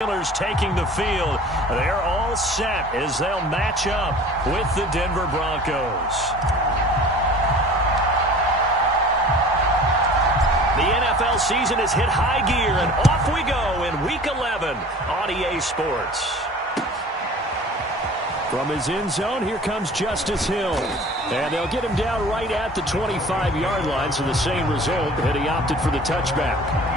Steelers taking the field. They're all set as they'll match up with the Denver Broncos. The NFL season has hit high gear, and off we go in Week 11 on EA Sports. From his end zone, here comes Justice Hill. And they'll get him down right at the 25-yard line, so the same result, and he opted for the touchback.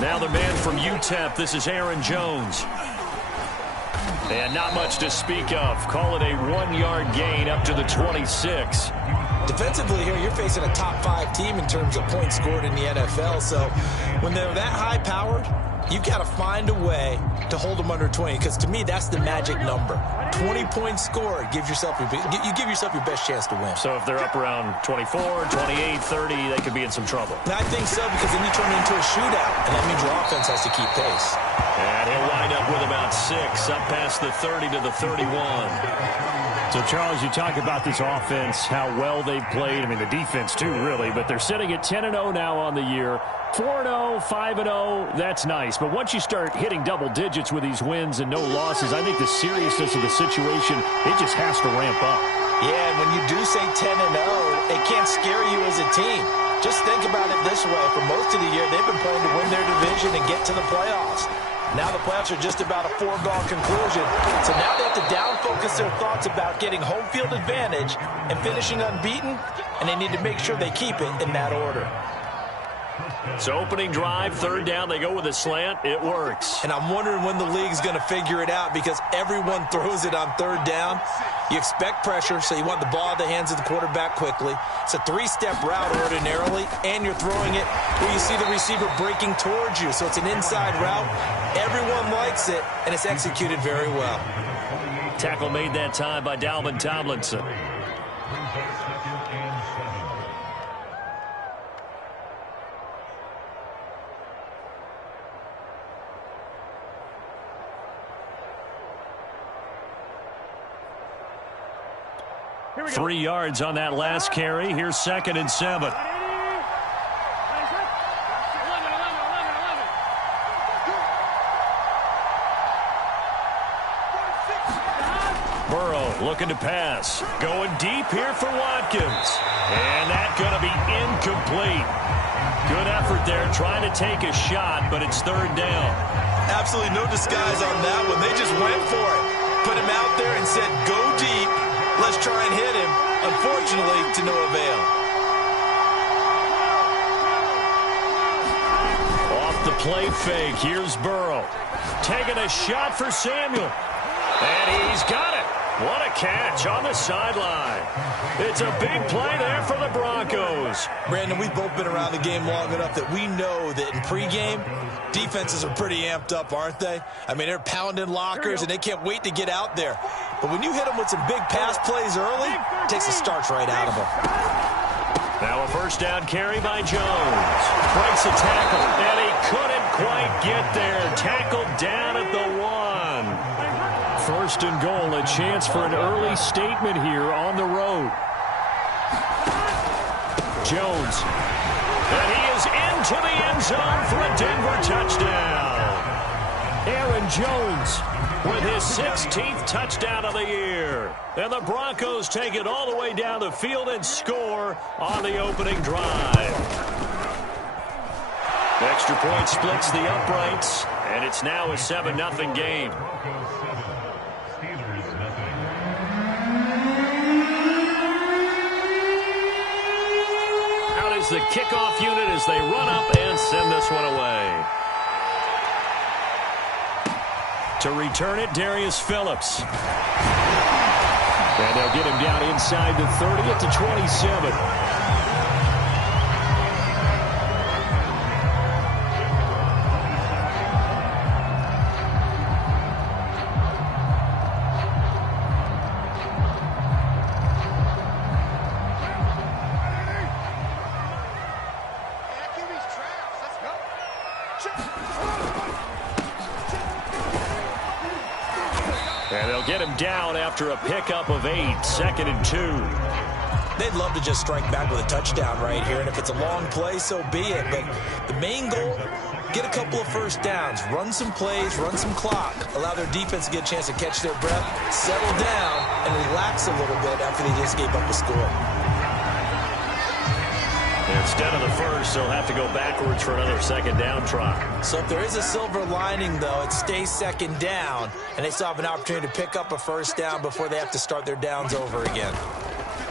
Now the man from UTEP, this is Aaron Jones. And not much to speak of. Call it a 1-yard gain up to the 26. Defensively here, you're facing a top 5 team in terms of points scored in the NFL. So when they're that high-powered, you've got to find a way to hold them under 20. Because to me, that's the magic number. 20 points scored gives yourself you give yourself your best chance to win. So if they're up around 24, 28, 30, they could be in some trouble. And I think so, because then you turn it into a shootout, and that means your offense has to keep pace. And he'll wind up with about 6, up past the 30 to the 31. So, Charles, you talk about this offense, how well they've played. I mean, the defense, too, really. But they're sitting at 10-0 now on the year. 4-0, 5-0, that's nice. But once you start hitting double digits with these wins and no losses, I think the seriousness of the situation, it just has to ramp up. Yeah, and when you do say 10-0, it can't scare you as a team. Just think about it this way. For most of the year, they've been playing to win their division and get to the playoffs. Now the playoffs are just about a foregone conclusion. So now they have to down-focus their thoughts about getting home field advantage and finishing unbeaten, and they need to make sure they keep it in that order. So opening drive, 3rd down, they go with a slant. It works. And I'm wondering when the league's going to figure it out, because everyone throws it on 3rd down. You expect pressure, so you want the ball in the hands of the quarterback quickly. It's a 3-step route ordinarily, and you're throwing it where you see the receiver breaking towards you. So it's an inside route. Everyone likes it, and it's executed very well. Tackle made that time by Dalvin Tomlinson. Three yards on that last carry. Here's 2nd and 7. Burrow looking to pass. Going deep here for Watkins. And that's going to be incomplete. Good effort there trying to take a shot, but it's 3rd down. Absolutely no disguise on that one. They just went for it. Put him out there and said, go deep. Let's try and hit him. Unfortunately, to no avail. Off the play fake, here's Burrow. Taking a shot for Samuel. And he's got it. What a catch on the sideline. It's a big play there for the Broncos. Brandon, we've both been around the game long enough that we know that in pregame, defenses are pretty amped up, aren't they? I mean, they're pounding lockers, and they can't wait to get out there. But when you hit them with some big pass plays early, it takes the starch right out of them. Now a 1st down carry by Jones. Breaks a tackle, and he couldn't quite get there. Tackled down at the 1. 1st and goal, a chance for an early statement here on the road. Jones. And he is into the end zone for a Denver touchdown. Aaron Jones with his 16th touchdown of the year. And the Broncos take it all the way down the field and score on the opening drive. Extra point splits the uprights, and it's now a 7-0 game. Out is the kickoff unit as they run up and send this one away. To return it, Darius Phillips. And they'll get him down inside the 30 at the 27. And they'll get him down after a pickup of 8, 2nd and 2. They'd love to just strike back with a touchdown right here, and if it's a long play, so be it. But the main goal, get a couple of first downs, run some plays, run some clock, allow their defense to get a chance to catch their breath, settle down, and relax a little bit after they just gave up a score. Instead of the first, they'll have to go backwards for another 2nd down try. So if there is a silver lining, though, it stays 2nd down, and they still have an opportunity to pick up a first down before they have to start their downs over again.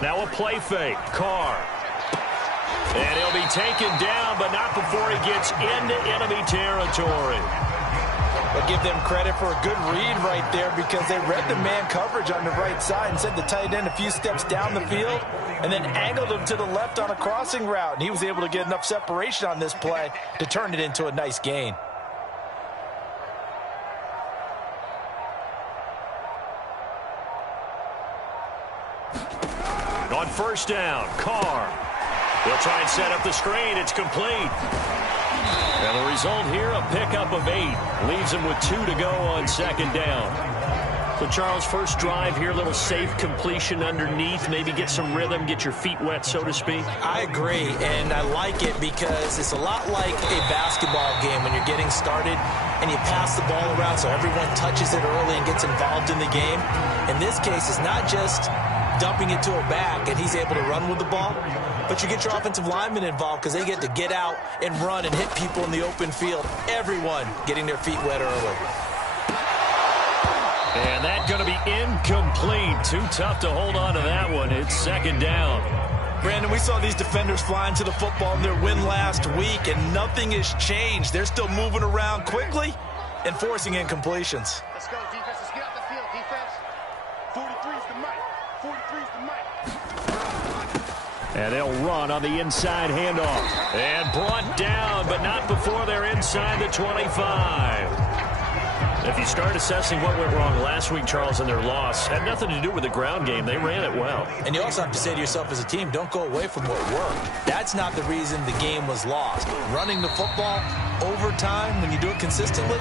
Now a play fake. Carr. And he'll be taken down, but not before he gets into enemy territory. But give them credit for a good read right there because they read the man coverage on the right side and sent the tight end a few steps down the field and then angled him to the left on a crossing route. And he was able to get enough separation on this play to turn it into a nice gain. On first down, Carr. He'll try and set up the screen. It's complete. And the result here, a pickup of 8. Leaves him with 2 to go on 2nd down. So, Charles, first drive here, little safe completion underneath. Maybe get some rhythm, get your feet wet, so to speak. I agree, and I like it because it's a lot like a basketball game when you're getting started and you pass the ball around so everyone touches it early and gets involved in the game. In this case, it's not just dumping it to a back and he's able to run with the ball, but you get your offensive linemen involved because they get to get out and run and hit people in the open field. Everyone getting their feet wet early. And that's going to be incomplete. Too tough to hold on to that one. It's 2nd down. Brandon, we saw these defenders flying to the football in their win last week, and nothing has changed. They're still moving around quickly and forcing incompletions. Let's go, defense. Let's get out the field, defense. 43's the mic. 43's the mic. And they'll run on the inside handoff. And brought down, but not before they're inside the 25. If you start assessing what went wrong last week, Charles, in their loss, had nothing to do with the ground game. They ran it well. And you also have to say to yourself as a team, don't go away from what worked. That's not the reason the game was lost. Running the football over time, when you do it consistently,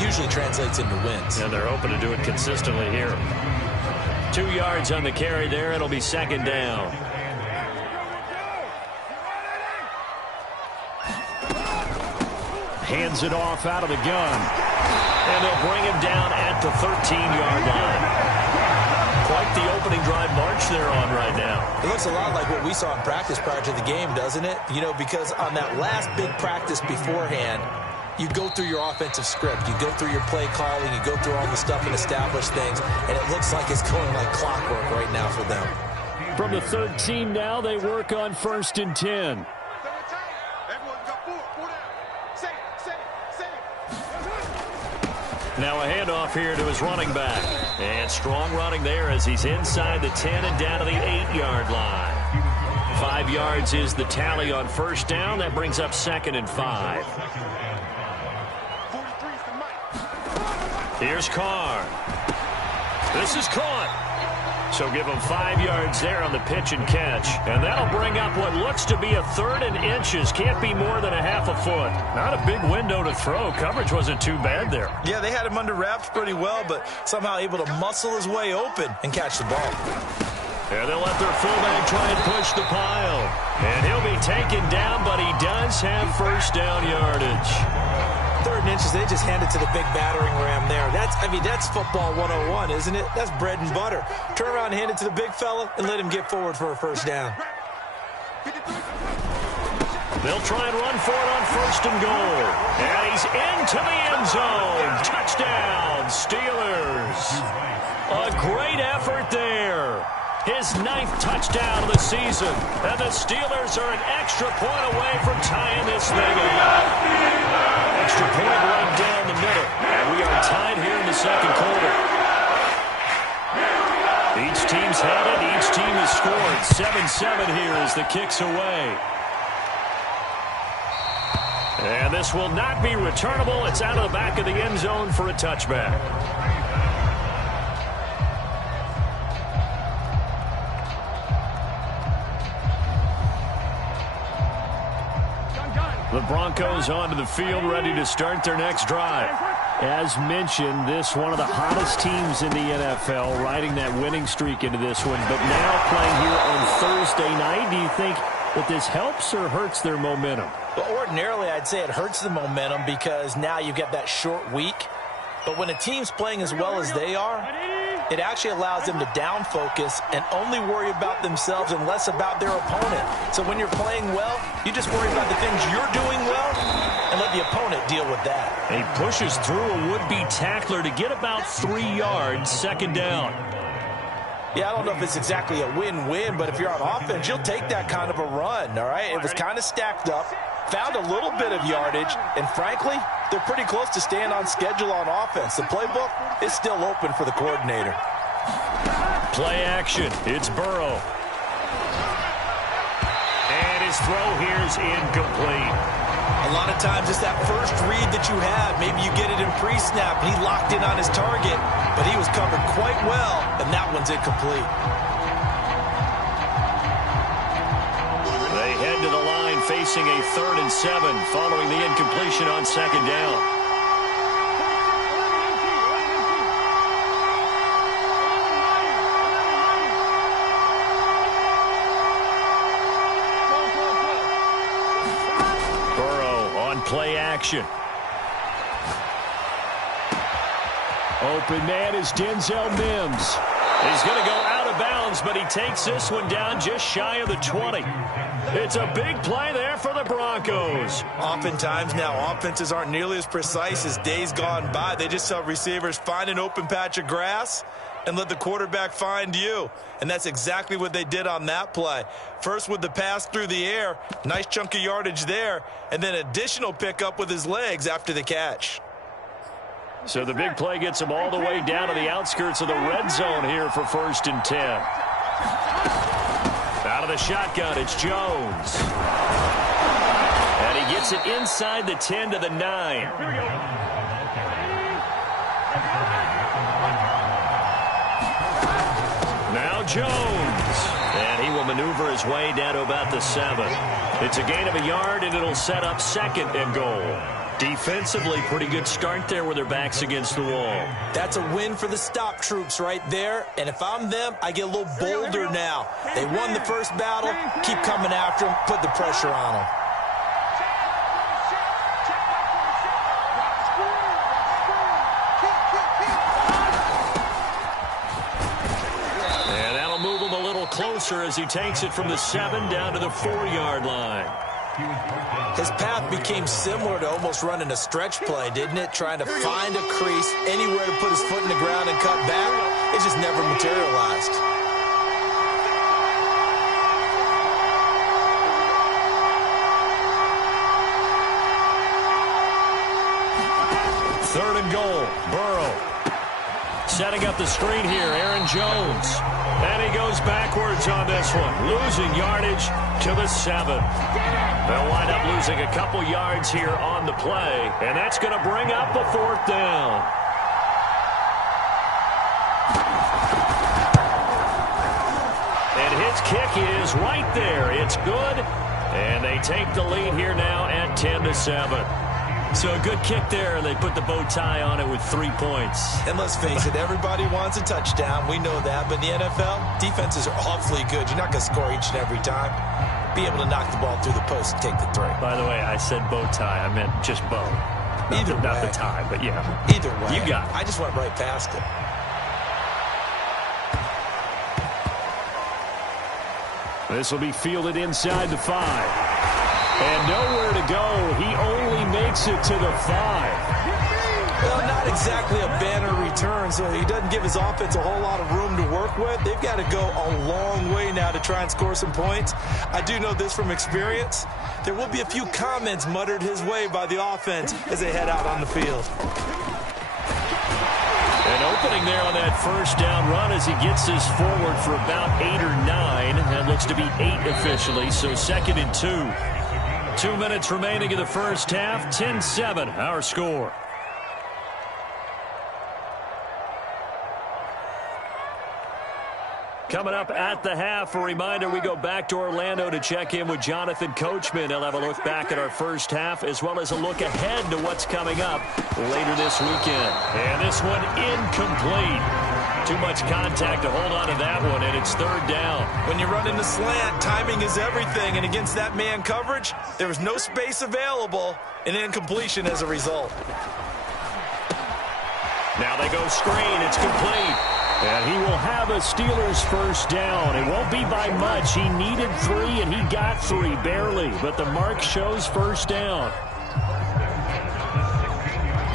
usually translates into wins. And they're hoping to do it consistently here. 2 yards on the carry there. It'll be 2nd down. Hands it off out of the gun. And they'll bring him down at the 13-yard line. Quite the opening drive march they're on right now. It looks a lot like what we saw in practice prior to the game, doesn't it? You know, because on that last big practice beforehand, you go through your offensive script. You go through your play calling. You go through all the stuff and establish things. And it looks like it's going like clockwork right now for them. From the 13 now, they work on 1st and 10. Now a handoff here to his running back. And strong running there as he's inside the 10 and down to the 8-yard line. 5 yards is the tally on first down. That brings up 2nd and 5. Here's Carr. This is caught. So give him 5 yards there on the pitch and catch. And that'll bring up what looks to be a 3rd and inches. Can't be more than a half a foot. Not a big window to throw. Coverage wasn't too bad there. Yeah, they had him under wraps pretty well, but somehow able to muscle his way open and catch the ball. And they'll let their fullback try and push the pile. And he'll be taken down, but he does have first down yardage. 3rd and inches, they just hand it to the big battering ram there. That's football 101, isn't it? That's bread and butter. Turn around and hand it to the big fella and let him get forward for a first down. They'll try and run for it on 1st and goal. And he's into the end zone. Touchdown, Steelers. A great effort there. His 9th touchdown of the season. And the Steelers are an extra point away from tying this thing up. Extra point right down the middle. And we are tied here in the 2nd quarter. Each team's had it. Each team has scored. 7-7 here as the kick's away. And this will not be returnable. It's out of the back of the end zone for a touchback. The Broncos onto the field, ready to start their next drive. As mentioned, this one of the hottest teams in the NFL, riding that winning streak into this one. But now playing here on Thursday night, do you think that this helps or hurts their momentum? Well, ordinarily, I'd say it hurts the momentum because now you've got that short week. But when a team's playing as well as they are, it actually allows them to down focus and only worry about themselves and less about their opponent. So when you're playing well, you just worry about the things you're doing well and let the opponent deal with that. He pushes through a would-be tackler to get about 3 yards, second down. Yeah, I don't know if it's exactly a win-win, but if you're on offense, you'll take that kind of a run, all right? It was kind of stacked up, found a little bit of yardage, and frankly, they're pretty close to staying on schedule on offense. The playbook is still open for the coordinator. Play action. It's Burrow. And his throw here is incomplete. A lot of times it's that first read that you have. Maybe you get it in pre-snap, and he locked in on his target, but he was covered quite well, and that one's incomplete. They head to the line facing a 3rd and 7 following the incompletion on second down. Play action. Open man is Denzel Mims. He's going to go out of bounds, but he takes this one down just shy of the 20. It's a big play there for the Broncos. Oftentimes now, offenses aren't nearly as precise as days gone by. They just tell receivers, find an open patch of grass and let the quarterback find you. And that's exactly what they did on that play. First with the pass through the air, nice chunk of yardage there, and then additional pickup with his legs after the catch. So the big play gets him all the way down to the outskirts of the red zone here for 1st and 10. Out of the shotgun, it's Jones. And he gets it inside the 10 to the 9. Jones, and he will maneuver his way down to about the 7. It's a gain of a yard, and it'll set up 2nd and goal. Defensively, pretty good start there with their backs against the wall. That's a win for the stop troops right there, and if I'm them, I get a little bolder now. They won the first battle, keep coming after them, put the pressure on them. Closer as he takes it from the 7 down to the 4-yard line. His path became similar to almost running a stretch play, didn't it? Trying to find a crease, anywhere to put his foot in the ground and cut back. It just never materialized. Third and goal, Burrow. Setting up the screen here, Aaron Jones. And he goes backwards on this one, losing yardage to the 7. They'll wind up losing a couple yards here on the play, and that's going to bring up a 4th down. And his kick is right there. It's good, and they take the lead here now at 10-7. So a good kick there, and they put the bow tie on it with 3 points. And let's face it, everybody wants a touchdown. We know that. But in the NFL, defenses are awfully good. You're not going to score each and every time. Be able to knock the ball through the post and take the 3. By the way, I said bow tie. I meant just bow. Not the tie, but yeah. Either way. You got it. I just went right past it. This will be fielded inside the 5. And nowhere to go. He only makes it to the 5. Well, not exactly a banner return, so he doesn't give his offense a whole lot of room to work with. They've got to go a long way now to try and score some points. I do know this from experience. There will be a few comments muttered his way by the offense as they head out on the field. An opening there on that 1st down run as he gets this forward for about 8 or 9. That looks to be 8 officially, so 2nd and 2. 2 minutes remaining in the first half. 10-7, our score. Coming up at the half, a reminder, we go back to Orlando to check in with Jonathan Coachman. He'll have a look back at our first half as well as a look ahead to what's coming up later this weekend. And this one incomplete. Too much contact to hold on to that one, and it's third down. When you run in the slant, timing is everything, and against that man coverage, there was no space available, and incompletion as a result. Now they go screen. It's complete. And he will have a Steelers first down. It won't be by much. He needed 3, and he got 3, barely. But the mark shows first down.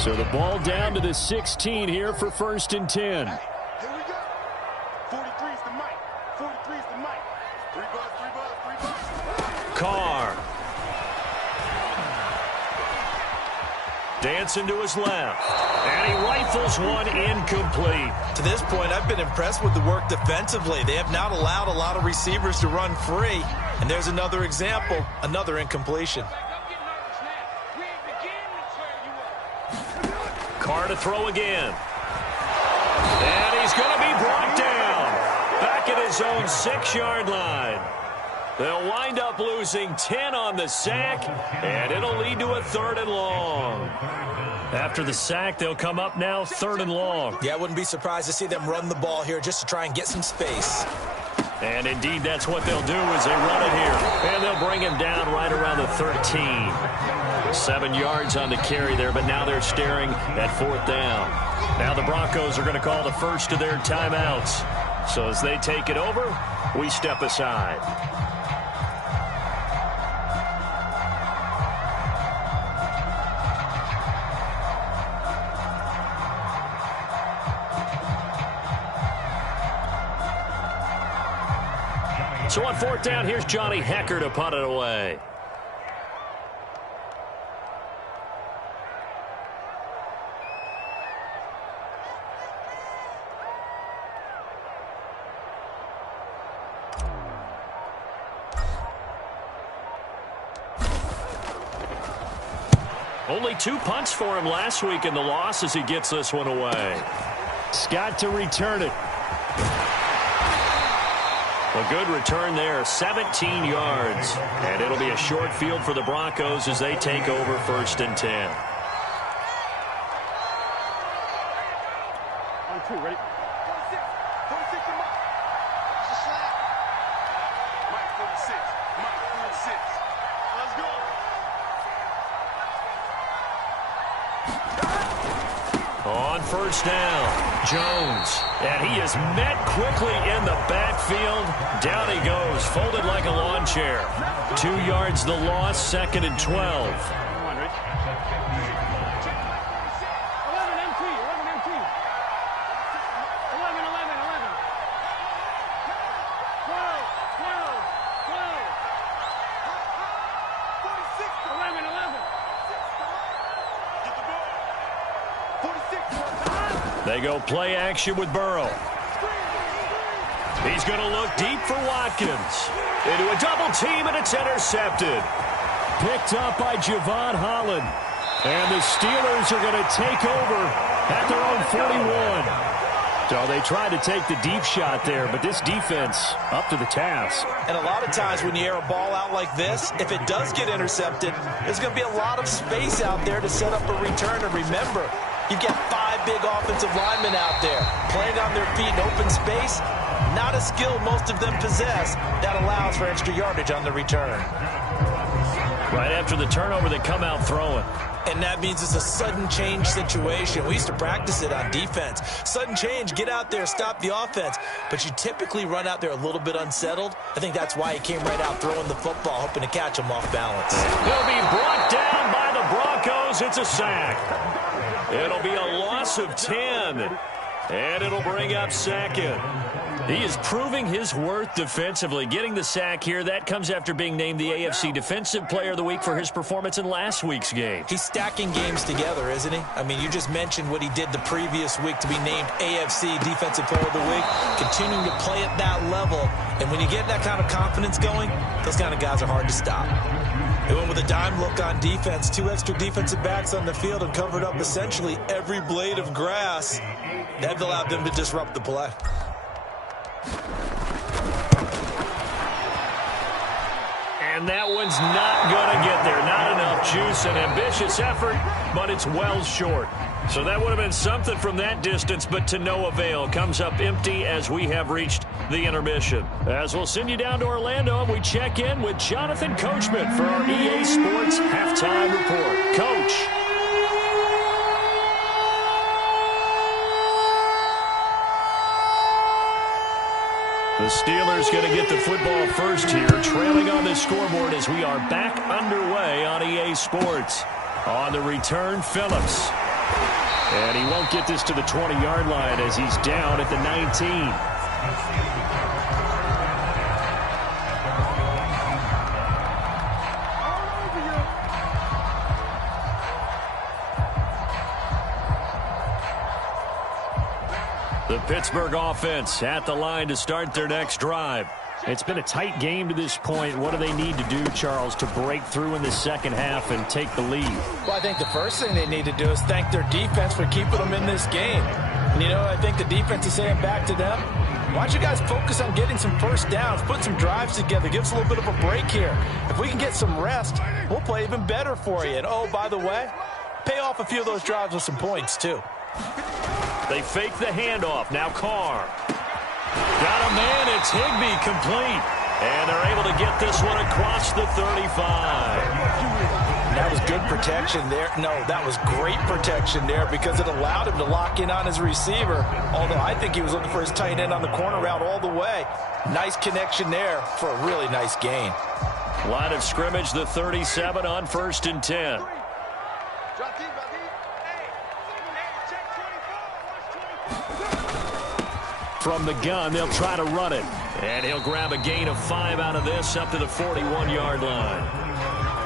So the ball down to the 16 here for 1st and 10. Here we go. 43's the mic. 43's the mic. 3 buzz. Carr. Dancing to his left. And he rifles one incomplete. To this point, I've been impressed with the work defensively. They have not allowed a lot of receivers to run free. And there's another example, another incompletion. Carr to throw again. And he's going to be brought down. Back at his own 6-yard line. They'll wind up losing 10 on the sack, and it'll lead to a 3rd and long. After the sack, they'll come up now 3rd and long. Yeah, I wouldn't be surprised to see them run the ball here just to try and get some space. And indeed, that's what they'll do as they run it here. And they'll bring him down right around the 13. 7 yards on the carry there, but now they're staring at 4th down. Now the Broncos are going to call the first of their timeouts. So as they take it over, we step aside. So on 4th down, here's Johnny Hecker to punt it away. Only 2 punts for him last week in the loss as he gets this one away. Scott to return it. A good return there, 17 yards. And it'll be a short field for the Broncos as they take over 1st and 10. 2, ready? 46 to Mike. It's a slap. Mike 46. Mike 46. Let's go. On 1st down, Jones. And he is met quickly in the backfield. Down he goes, folded like a lawn chair. 2 yards the loss, 2nd and 12. They go play action with Burrow. He's going to look deep for Watkins. Into a double team, and it's intercepted. Picked up by Javon Holland. And the Steelers are going to take over at their own 41. So they tried to take the deep shot there, but this defense up to the task. And a lot of times when you air a ball out like this, if it does get intercepted, there's going to be a lot of space out there to set up a return. And remember, you've got 5 big offensive linemen out there playing on their feet in open space. Not a skill most of them possess that allows for extra yardage on the return. Right after the turnover, they come out throwing. And that means it's a sudden change situation. We used to practice it on defense. Sudden change, get out there, stop the offense. But you typically run out there a little bit unsettled. I think that's why he came right out throwing the football, hoping to catch him off balance. He'll be brought down by the Broncos. It's a sack. It'll be a loss of 10. And it'll bring up 2nd. He is proving his worth defensively. Getting the sack here, that comes after being named the AFC Defensive Player of the Week for his performance in last week's game. He's stacking games together, isn't he? I mean, you just mentioned what he did the previous week to be named AFC Defensive Player of the Week, continuing to play at that level. And when you get that kind of confidence going, those kind of guys are hard to stop. They went with a dime look on defense, 2 extra defensive backs on the field and covered up essentially every blade of grass. That allowed them to disrupt the play. And that one's not going to get there. Not enough juice. An ambitious effort, but it's well short. So that would have been something from that distance, but to no avail. Comes up empty as we have reached the intermission. As we'll send you down to Orlando, and we check in with Jonathan Coachman for our EA Sports Halftime Report. Coach. The Steelers going to get the football first here, trailing on the scoreboard as we are back underway on EA Sports. On the return, Phillips. And he won't get this to the 20-yard line as he's down at the 19. The Pittsburgh offense at the line to start their next drive. It's been a tight game to this point. What do they need to do, Charles, to break through in the second half and take the lead? Well, I think the first thing they need to do is thank their defense for keeping them in this game. And, you know, I think the defense is saying back to them, why don't you guys focus on getting some first downs, put some drives together, give us a little bit of a break here. If we can get some rest, we'll play even better for you. And, oh, by the way, pay off a few of those drives with some points, too. They fake the handoff. Now Carr. Got a man. It's Higbee complete. And they're able to get this one across the 35. That was good protection there. No, that was great protection there because it allowed him to lock in on his receiver. Although I think he was looking for his tight end on the corner route all the way. Nice connection there for a really nice gain. Line of scrimmage, the 37 on 1st and 10. From the gun, they'll try to run it. And he'll grab a gain of 5 out of this up to the 41-yard line.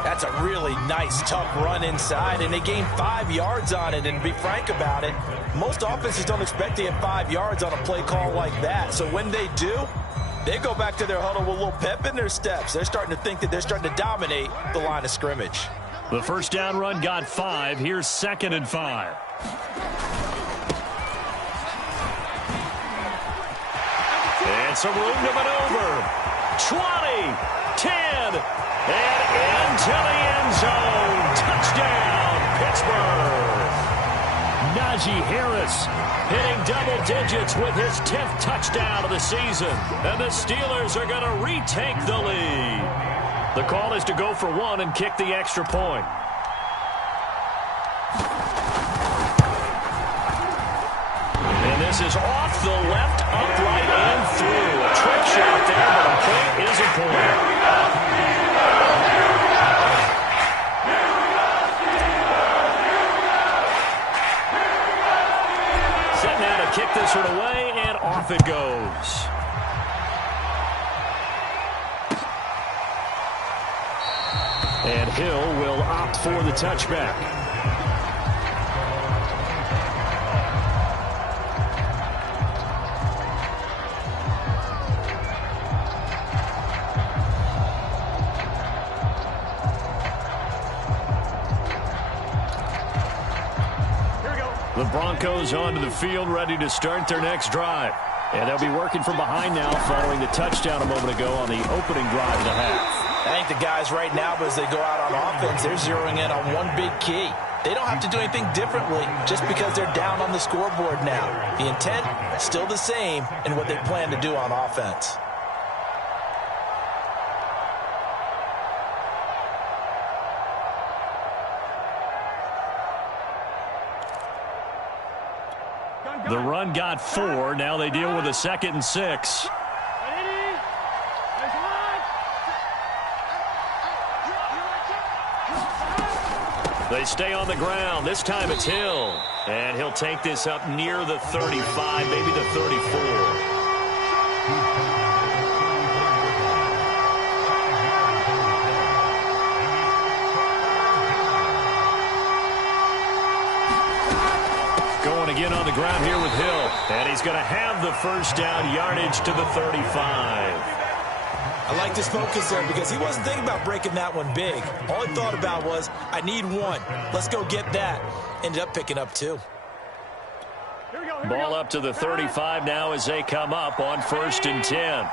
That's a really nice, tough run inside, and they gained 5 yards on it. And to be frank about it, most offenses don't expect to get 5 yards on a play call like that. So when they do, they go back to their huddle with a little pep in their steps. They're starting to think that they're starting to dominate the line of scrimmage. The first down run got 5. Here's 2nd and 5. And some room to maneuver. 20, 10, and into the end zone. Touchdown, Pittsburgh. Najee Harris hitting double digits with his 10th touchdown of the season. And the Steelers are going to retake the lead. The call is to go for 1 and kick the extra point. And this is off the left, upright, and through. A trick shot there, but a point is a point. Set now to kick this one away, and off it goes. And Hill will opt for the touchback. The Broncos onto the field, ready to start their next drive. And they'll be working from behind now following the touchdown a moment ago on the opening drive of the half. I think the guys right now, as they go out on offense, they're zeroing in on one big key. They don't have to do anything differently just because they're down on the scoreboard now. The intent, still the same in what they plan to do on offense. The run got 4. Now they deal with a 2nd and 6. They stay on the ground. This time it's Hill. And he'll take this up near the 35, maybe the 34. Again on the ground here with Hill. And he's going to have the first down, yardage to the 35. I like this focus there because he wasn't thinking about breaking that one big. All he thought about was, I need 1. Let's go get that. Ended up picking up 2. Ball up to the 35 now as they come up on 1st and 10.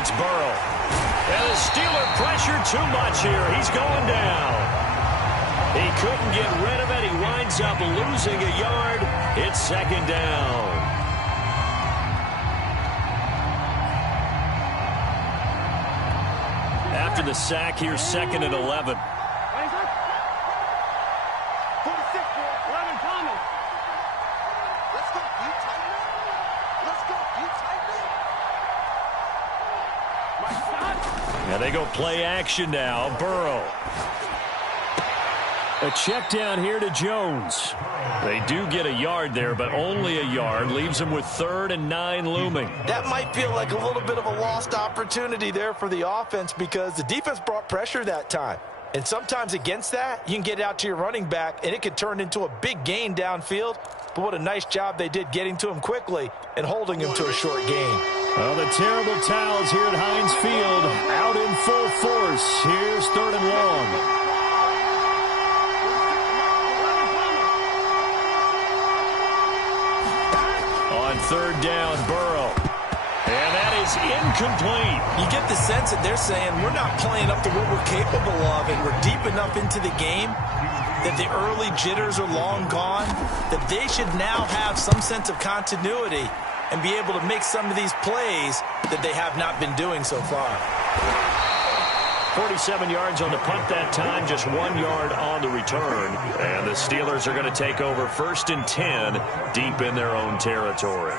it's Burrow. And the Steeler pressure too much here. He's going down. He couldn't get rid of it. He winds up losing a yard. It's second down. After the sack, here's second and 11. 46, 11 coming. Let's go, you tight end. Let's go, you tight end. And they go play action now. Burrow. A check down here to Jones. They do get a yard there, but only a yard. Leaves them with 3rd and 9 looming. That might feel like a little bit of a lost opportunity there for the offense because the defense brought pressure that time. And sometimes against that, you can get out to your running back, and it could turn into a big gain downfield. But what a nice job they did getting to him quickly and holding him to a short gain. Well, the terrible towels here at Heinz Field out in full force. Here's 3rd and long. On 3rd down, Burrow. And that is incomplete. You get the sense that they're saying we're not playing up to what we're capable of, and we're deep enough into the game that the early jitters are long gone, that they should now have some sense of continuity and be able to make some of these plays that they have not been doing so far. 47 yards on the punt that time, just 1 yard on the return. And the Steelers are going to take over 1st and 10 deep in their own territory.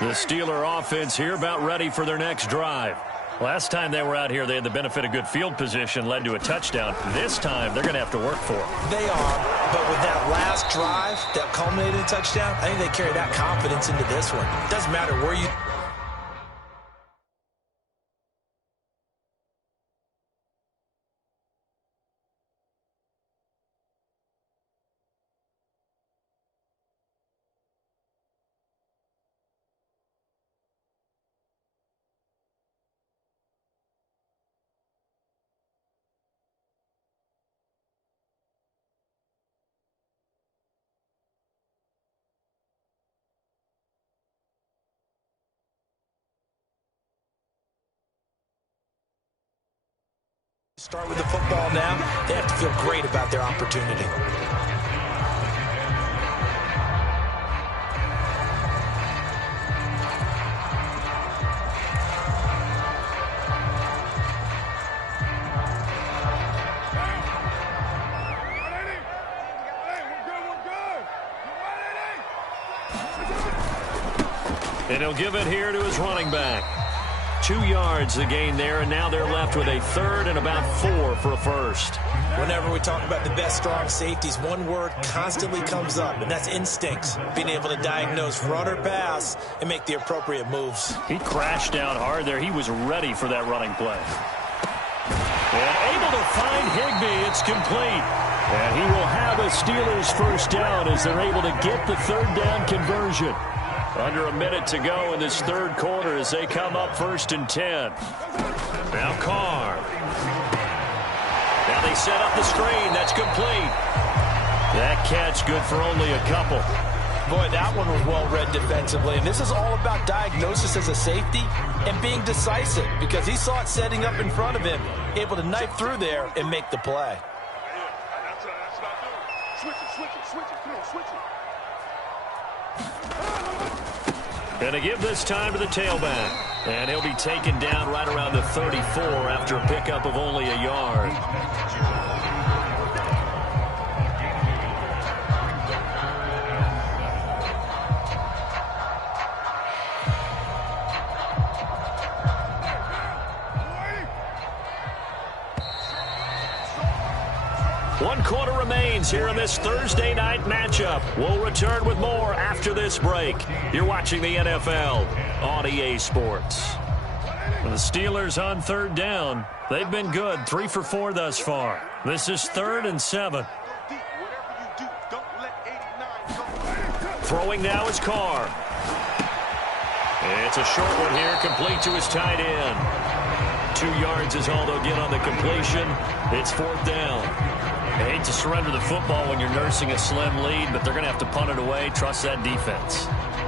The Steeler offense here about ready for their next drive. Last time they were out here, they had the benefit of good field position, led to a touchdown. This time, they're going to have to work for it. They are, but with that last drive that culminated in a touchdown, I think they carry that confidence into this one. It doesn't matter where you... Start with the football now. They have to feel great about their opportunity. And he'll give it here to his running back. 2 yards the gain there, and now they're left with a 3rd and about 4 for a first. Whenever we talk about the best strong safeties, one word constantly comes up, and that's instincts. Being able to diagnose run or pass and make the appropriate moves. He crashed down hard there. He was ready for that running play. And able to find Higbee. It's complete. And he will have a Steelers first down as they're able to get the 3rd down conversion. Under a minute to go in this 3rd quarter as they come up 1st and 10. Now Carr. Now they set up the screen. That's complete. That catch good for only a couple. Boy, that one was well read defensively. And this is all about diagnosis as a safety and being decisive because he saw it setting up in front of him, able to knife through there and make the play. That's what I do. Switch it. Come on, switch it. And to give this time to the tailback. And he'll be taken down right around the 34 after a pickup of only a yard. One quarter remains here in this Thursday night matchup. We'll return with more after this break. You're watching the NFL on EA Sports. And the Steelers on 3rd down. They've been good, 3 for 4 thus far. This is 3rd and 7. Throwing now is Carr. It's a short one here, complete to his tight end. 2 yards is all they'll get on the completion. It's 4th down. I hate to surrender the football when you're nursing a slim lead, but they're going to have to punt it away. Trust that defense.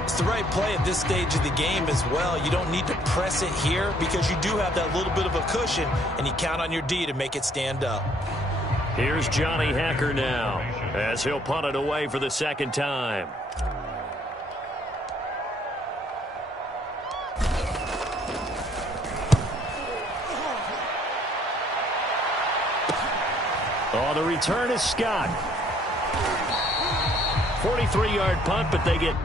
It's the right play at this stage of the game as well. You don't need to press it here because you do have that little bit of a cushion, and you count on your D to make it stand up. Here's Johnny Hacker now as he'll punt it away for the second time. Oh, the return is Scott. 43-yard punt, but they get...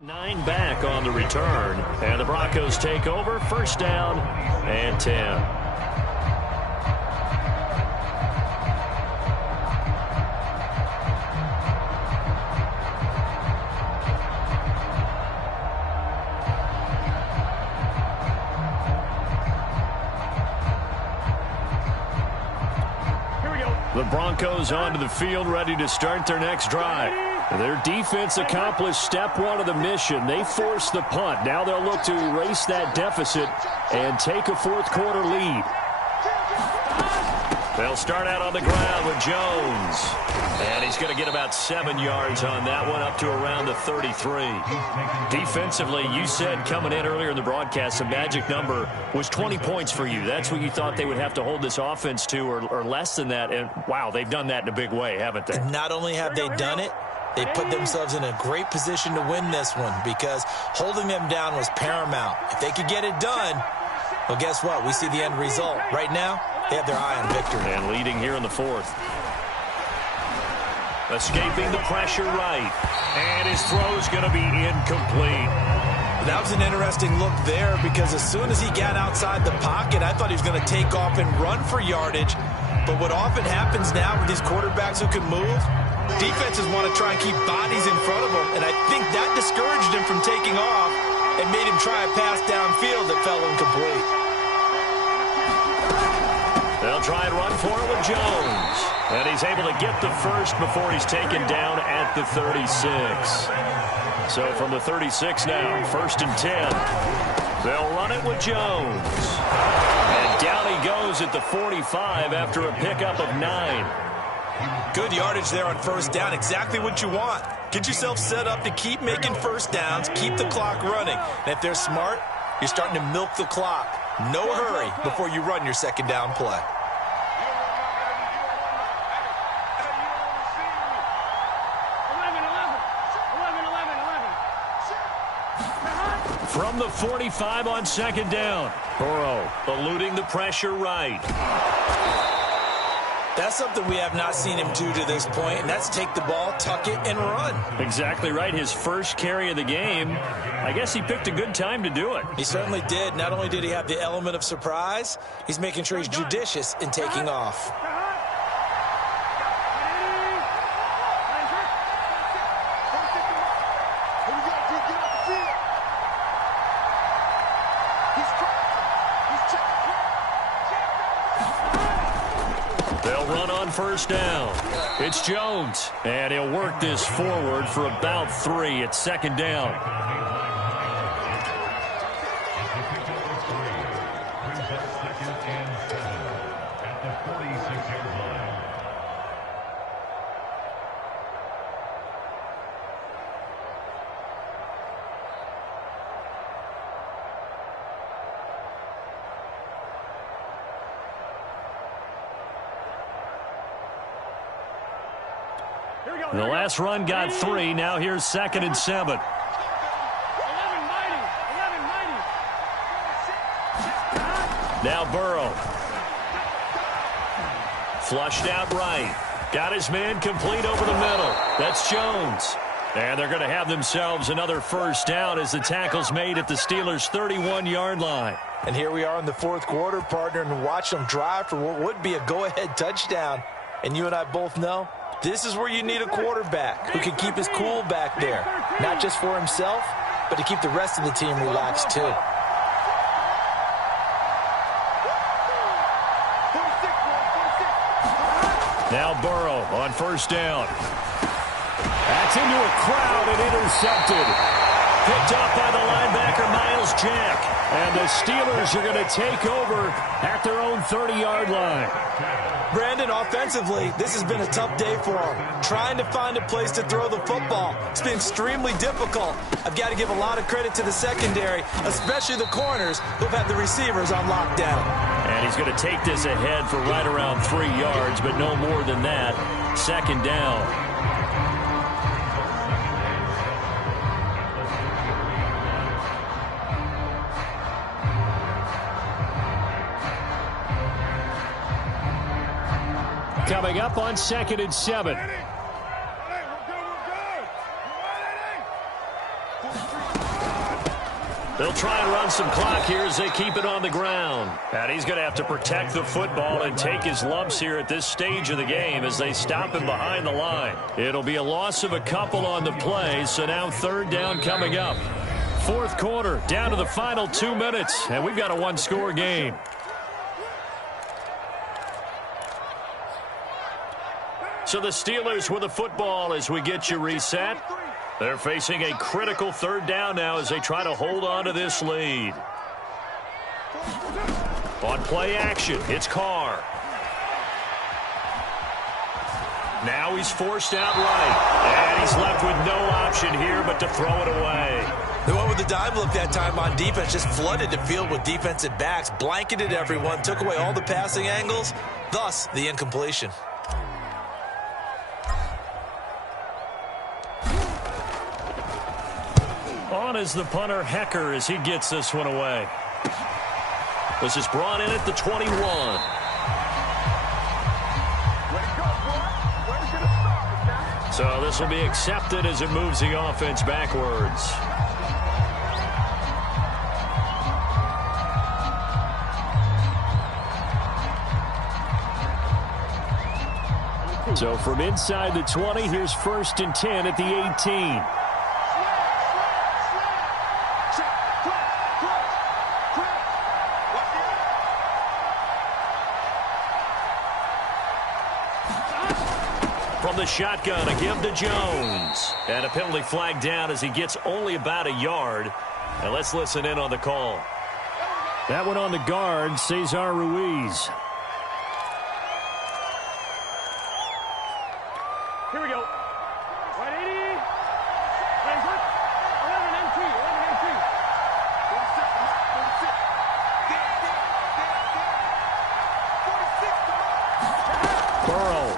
Nine back on the return, and the Broncos take over. First down and 10. Here we go. The Broncos onto the field, ready to start their next drive. Their defense accomplished step one of the mission. They forced the punt. Now they'll look to erase that deficit and take a fourth-quarter lead. They'll start out on the ground with Jones. And he's going to get about 7 yards on that one, up to around the 33. Defensively, you said coming in earlier in the broadcast, the magic number was 20 points for you. That's what you thought they would have to hold this offense to, or less than that. And, wow, they've done that in a big way, haven't they? Not only have they done it, they put themselves in a great position to win this one because holding them down was paramount. If they could get it done, well, guess what? We see the end result. Right now, they have their eye on victory. And leading here in the fourth. Escaping the pressure right. And his throw is going to be incomplete. That was an interesting look there because as soon as he got outside the pocket, I thought he was going to take off and run for yardage. But what often happens now with these quarterbacks who can move, defenses want to try and keep bodies in front of him, and I think that discouraged him from taking off and made him try a pass downfield that fell incomplete. They'll try and run for it with Jones. And he's able to get the first before he's taken down at the 36. So from the 36 now, first and 10. They'll run it with Jones. And down he goes at the 45 after a pickup of 9. Good yardage there on first down. Exactly what you want. Get yourself set up to keep making first downs, keep the clock running. And if they're smart, you're starting to milk the clock. No hurry before you run your second down play. From the 45 on second down. Burrow eluding the pressure right. That's something we have not seen him do to this point, and that's take the ball, tuck it, and run. Exactly right. His first carry of the game. I guess he picked a good time to do it. He certainly did. Not only did he have the element of surprise, he's making sure he's judicious in taking off. They'll run on first down. It's Jones, and he'll work this forward for about 3 at second down. The last run got 3. Now here's second and 7. Now Burrow. Flushed out right. Got his man complete over the middle. That's Jones. And they're going to have themselves another first down as the tackle's made at the Steelers' 31-yard line. And here we are in the fourth quarter, partner, and watch them drive for what would be a go-ahead touchdown. And you and I both know this is where you need a quarterback who can keep his cool back there, not just for himself, but to keep the rest of the team relaxed too. Now Burrow on first down. That's into a crowd and intercepted. Picked up by the linebacker, Miles Jack. And the Steelers are going to take over at their own 30-yard line. Brandon, offensively, this has been a tough day for them. Trying to find a place to throw the football. It's been extremely difficult. I've got to give a lot of credit to the secondary, especially the corners who've had the receivers on lockdown. And he's going to take this ahead for right around 3 yards, but no more than that. Second down. Coming up on 2nd and 7. They'll try and run some clock here as they keep it on the ground. And he's going to have to protect the football and take his lumps here at this stage of the game as they stop him behind the line. It'll be a loss of a couple on the play, so now third down coming up. Fourth quarter, down to the final 2 minutes, and we've got a one-score game. So the Steelers with the football as we get you reset. They're facing a critical third down now as they try to hold on to this lead. On play action, it's Carr. Now he's forced out right. And he's left with no option here but to throw it away. They went with the dime look that time on defense, just flooded the field with defensive backs, blanketed everyone, took away all the passing angles, thus the incompletion. On is the punter, Hecker, as he gets this one away. This is brought in at the 21. So this will be accepted as it moves the offense backwards. So from inside the 20, here's 1st and 10 at the 18. From the shotgun, a give to Jones. And a penalty flag down as he gets only about a yard. And let's listen in on the call. That one on the guard, Cesar Ruiz. Here we go. 180. Hands up. 11 and 2. 11 and 2. Burrow.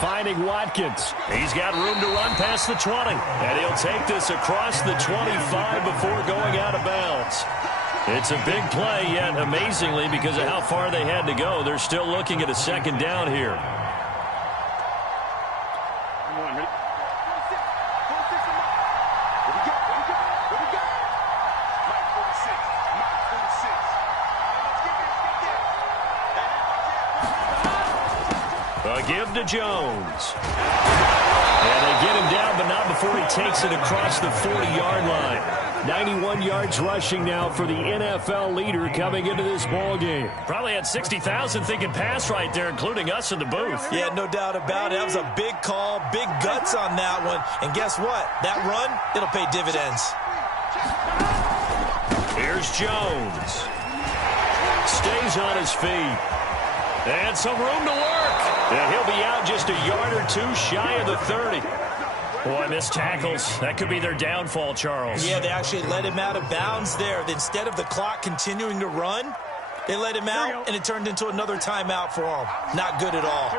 Finding Watkins. He's got room to run past the 20. And he'll take this across the 25 before going out of bounds. It's a big play, yet amazingly, because of how far they had to go, they're still looking at a second down here. A give to Jones. And they get him down, but not before he takes it across the 40-yard line. 91 yards rushing now for the NFL leader coming into this ball game. Probably had 60,000 thinking pass right there, including us in the booth. Yeah, no doubt about it. That was a big call, big guts on that one. And guess what? That run, it'll pay dividends. Here's Jones. Stays on his feet. And some room to work. And he'll be out just a yard or two shy of the 30. Boy, missed tackles. That could be their downfall, Charles. Yeah, they actually let him out of bounds there. Instead of the clock continuing to run, they let him out, and it turned into another timeout for him. Not good at all.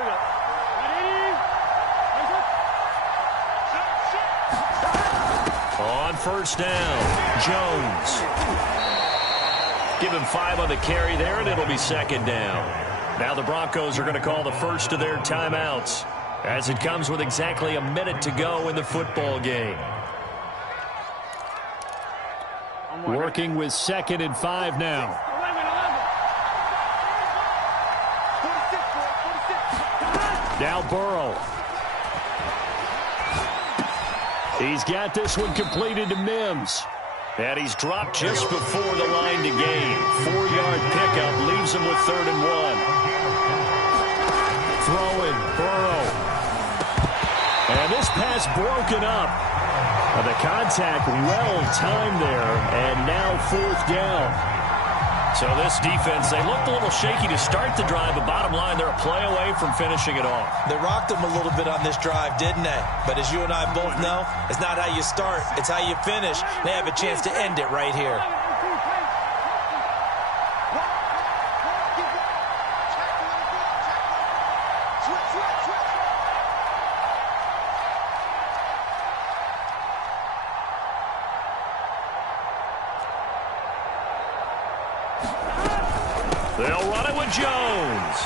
On first down, Jones. Give him 5 on the carry there, and it'll be second down. Now the Broncos are going to call the first of their timeouts. as it comes with exactly a minute to go in the football game. Working with 2nd and 5 now. Now Burrow. He's got this one completed to Mims. And he's dropped just before the line to gain. 4-yard pickup leaves him with 3rd and 1. Throwing, Burrow. And this pass broken up. The contact well timed there, and now 4th down. So this defense, they looked a little shaky to start the drive, but bottom line, they're a play away from finishing it off. They rocked them a little bit on this drive, didn't they? But as you and I both know, it's not how you start, it's how you finish. They have a chance to end it right here. They'll run it with Jones.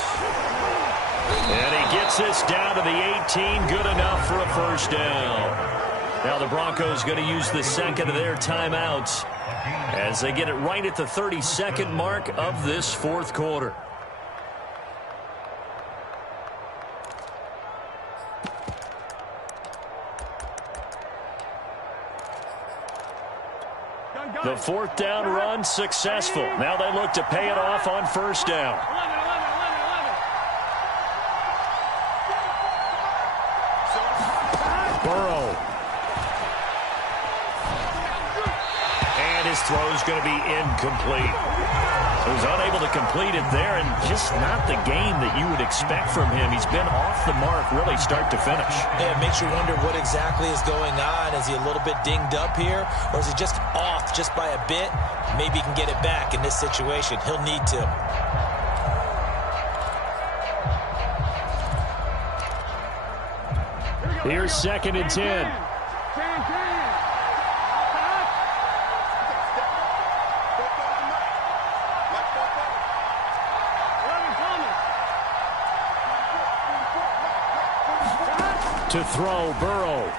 And he gets this down to the 18. Good enough for a 1st down. Now the Broncos going to use the 2nd of their timeouts as they get it right at the 32nd mark of this 4th quarter. The 4th down run successful. Now they look to pay it off on 1st down. Burrow. And his throw's going to be incomplete. So he's unable to complete it there, and just not the game that you would expect from him. He's been off the mark really start to finish. Yeah, it makes you wonder what exactly is going on. Is he a little bit dinged up here, or is he just off just by a bit? Maybe he can get it back in this situation. He'll need to. Here's 2nd and 10. To throw, Burrow.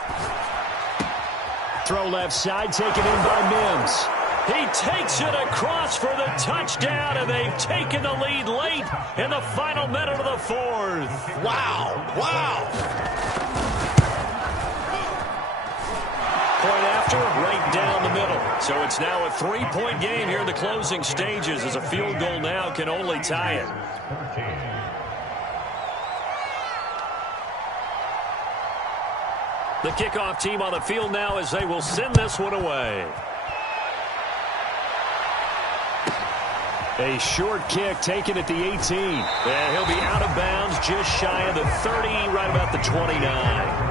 Throw left side, taken in by Mims. He takes it across for the touchdown, and they've taken the lead late in the final minute of the 4th. Wow, wow. Point after, right down the middle. So it's now a 3-point game here in the closing stages, as a field goal now can only tie it. The kickoff team on the field now as they will send this one away. A short kick taken at the 18. And he'll be out of bounds just shy of the 30, right about the 29.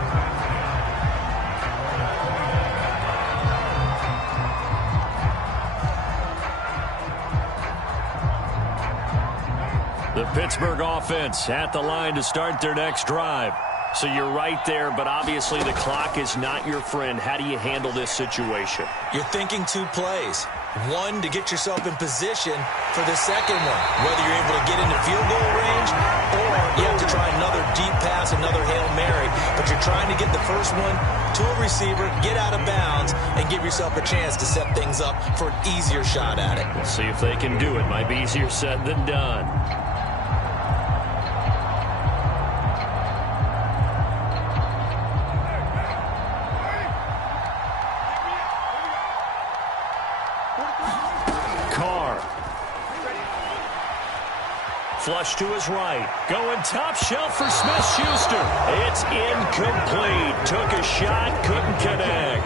The Pittsburgh offense at the line to start their next drive. So you're right there, but obviously the clock is not your friend. How do you handle this situation? You're thinking 2 plays. One, to get yourself in position for the second one, whether you're able to get into field goal range or you have to try another deep pass, another Hail Mary. But you're trying to get the first one to a receiver, get out of bounds, and give yourself a chance to set things up for an easier shot at it. We'll see if they can do it. Might be easier said than done. Flush to his right. Going top shelf for Smith-Schuster. It's incomplete. Took a shot, couldn't connect.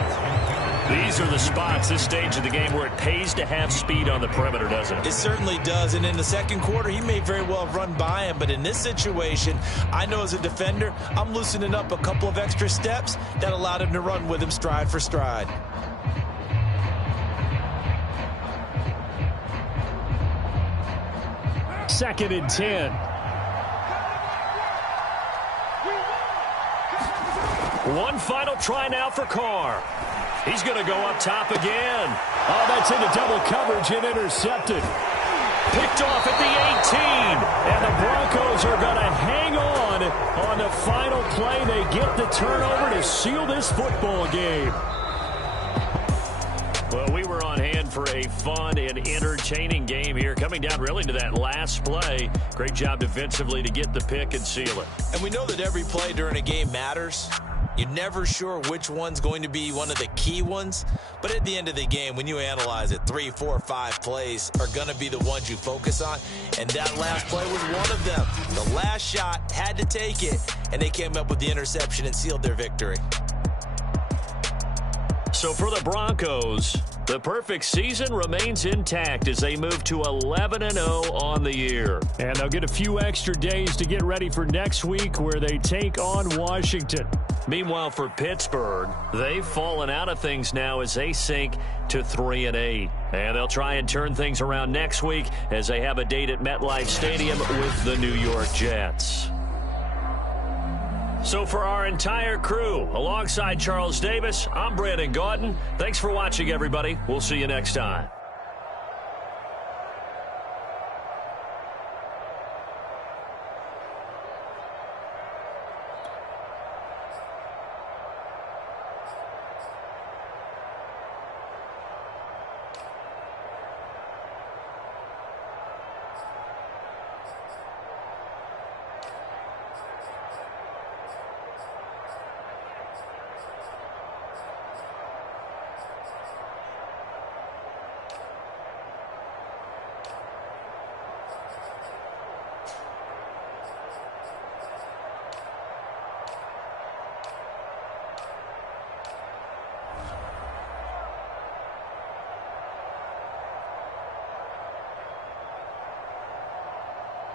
These are the spots, this stage of the game, where it pays to have speed on the perimeter, doesn't it? It certainly does. And in the second quarter, he may very well have run by him. But in this situation, I know as a defender, I'm loosening up a couple of extra steps that allowed him to run with him stride for stride. Second and 10. One final try now for Carr. He's going to go up top again. Oh, that's into double coverage and intercepted. Picked off at the 18. And the Broncos are going to hang on On the final play, they get the turnover to seal this football game. Well, we were on hand for a fun and entertaining game here. Coming down really to that last play. Great job defensively to get the pick and seal it. And we know that every play during a game matters. You're never sure which one's going to be one of the key ones. But at the end of the game, when you analyze it, 3, 4, 5 plays are going to be the ones you focus on. And that last play was one of them. The last shot had to take it, and they came up with the interception and sealed their victory. So for the Broncos, the perfect season remains intact as they move to 11-0 on the year. And they'll get a few extra days to get ready for next week where they take on Washington. Meanwhile, for Pittsburgh, they've fallen out of things now as they sink to 3-8. And they'll try and turn things around next week as they have a date at MetLife Stadium with the New York Jets. So for our entire crew, alongside Charles Davis, I'm Brandon Gaudin. Thanks for watching, everybody. We'll see you next time.